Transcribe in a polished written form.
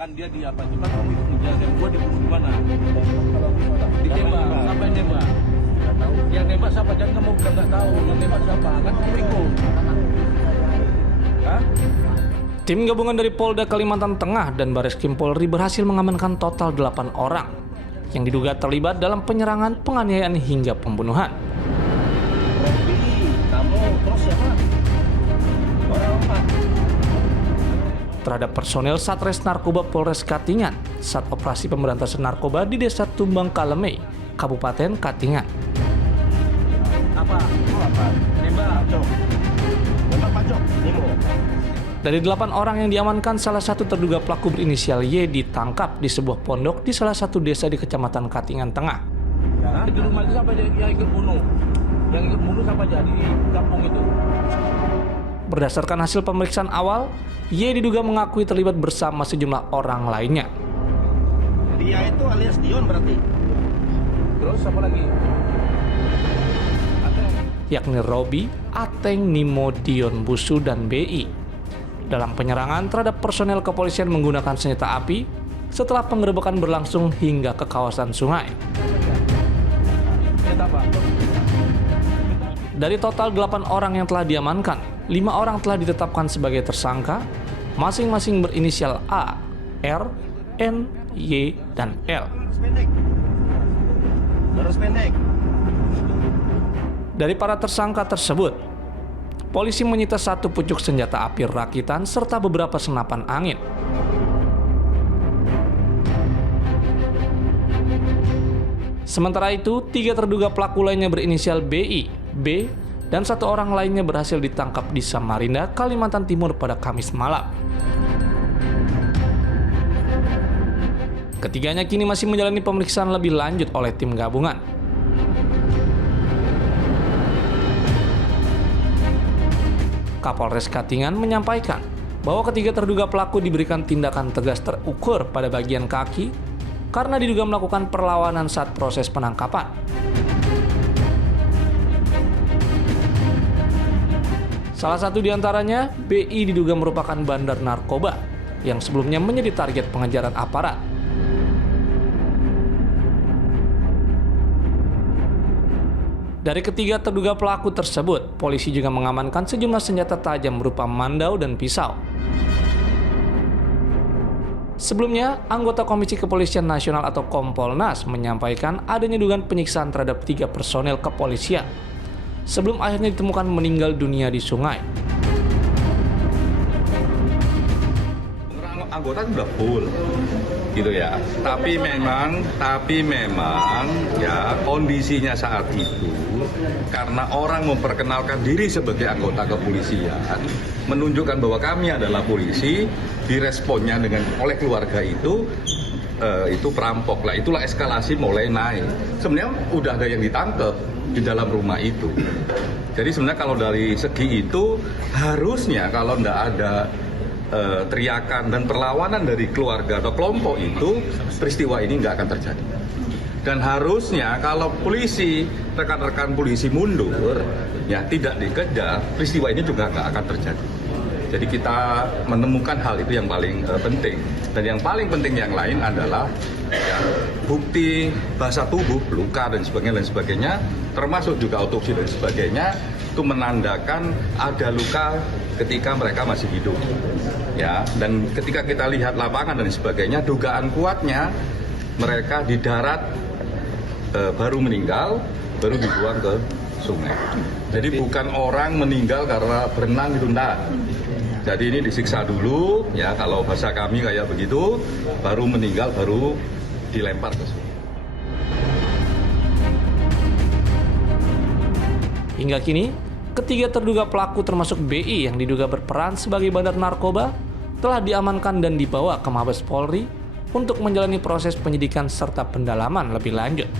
Kan dia di apa? Cuma kamu menjaga gua dibunuh di mana? Ditembak. Siapa yang nembak? Nggak tahu. Yang nembak siapa? Jangan kamu bilang nggak tahu. Yang nembak siapa? Kan kamu ikut. Hah? Tim gabungan dari Polda Kalimantan Tengah dan Bareskrim Polri berhasil mengamankan total 8 orang yang diduga terlibat dalam penyerangan, penganiayaan hingga pembunuhan. Robi, kamu terus siapa? Orang empat. Terhadap personel Satres Narkoba Polres Katingan saat operasi pemberantasan narkoba di Desa Tumbang Kalemei, Kabupaten Katingan. Apa? Apa? Nembak. Nembak pajok. Dari 8 orang yang diamankan, salah satu terduga pelaku berinisial Y ditangkap di sebuah pondok di salah satu desa di Kecamatan Katingan Tengah. Ya. Di rumah itu siapa yang ikut bunuh? Yang ikut bunuh siapa aja di kampung itu? Berdasarkan hasil pemeriksaan awal, Y diduga mengakui terlibat bersama sejumlah orang lainnya. Dia itu alias Dion berarti? Terus siapa lagi? Yakni Robi, Ateng, Nimo, Dion, Busu, dan BI. Dalam penyerangan terhadap personel kepolisian menggunakan senjata api setelah penggerebekan berlangsung hingga ke kawasan sungai. Dari total 8 orang yang telah diamankan, 5 orang telah ditetapkan sebagai tersangka, masing-masing berinisial A, R, N, Y, dan L. Terus pendek. Dari para tersangka tersebut, polisi menyita 1 pucuk senjata api rakitan serta beberapa senapan angin. Sementara itu, 3 terduga pelaku lainnya berinisial BI, B, dan 1 orang lainnya berhasil ditangkap di Samarinda, Kalimantan Timur pada Kamis malam. Ketiganya kini masih menjalani pemeriksaan lebih lanjut oleh tim gabungan. Kapolres Katingan menyampaikan bahwa ketiga terduga pelaku diberikan tindakan tegas terukur pada bagian kaki karena diduga melakukan perlawanan saat proses penangkapan. Salah satu diantaranya, BI diduga merupakan bandar narkoba yang sebelumnya menjadi target pengejaran aparat. Dari ketiga terduga pelaku tersebut, polisi juga mengamankan sejumlah senjata tajam berupa mandau dan pisau. Sebelumnya, anggota Komisi Kepolisian Nasional atau Kompolnas menyampaikan adanya dugaan penyiksaan terhadap 3 personel kepolisian sebelum akhirnya ditemukan meninggal dunia di sungai. Anggota sudah full, gitu ya. Tapi memang ya kondisinya saat itu karena orang memperkenalkan diri sebagai anggota kepolisian, menunjukkan bahwa kami adalah polisi, diresponnya oleh keluarga itu perampok lah. Itulah eskalasi mulai naik. Sebenarnya udah ada yang ditangkap di dalam rumah itu. Jadi sebenarnya kalau dari segi itu harusnya kalau tidak ada teriakan dan perlawanan dari keluarga atau kelompok itu, peristiwa ini nggak akan terjadi. Dan harusnya kalau polisi, rekan-rekan polisi mundur, ya tidak dikejar, peristiwa ini juga nggak akan terjadi. Jadi kita menemukan hal itu yang paling penting. Dan yang paling penting yang lain adalah ya, bukti bahasa tubuh, luka dan sebagainya, termasuk juga autopsi dan sebagainya, itu menandakan ada luka ketika mereka masih hidup. Ya, dan ketika kita lihat lapangan dan sebagainya, dugaan kuatnya mereka di darat baru meninggal, baru dibuang ke sungai. Jadi bukan orang meninggal karena berenang gitu, enggak. Jadi ini disiksa dulu, ya kalau bahasa kami kayak begitu, baru meninggal, baru dilempar ke sungai. Hingga kini, ketiga terduga pelaku termasuk BI yang diduga berperan sebagai bandar narkoba telah diamankan dan dibawa ke Mabes Polri untuk menjalani proses penyidikan serta pendalaman lebih lanjut.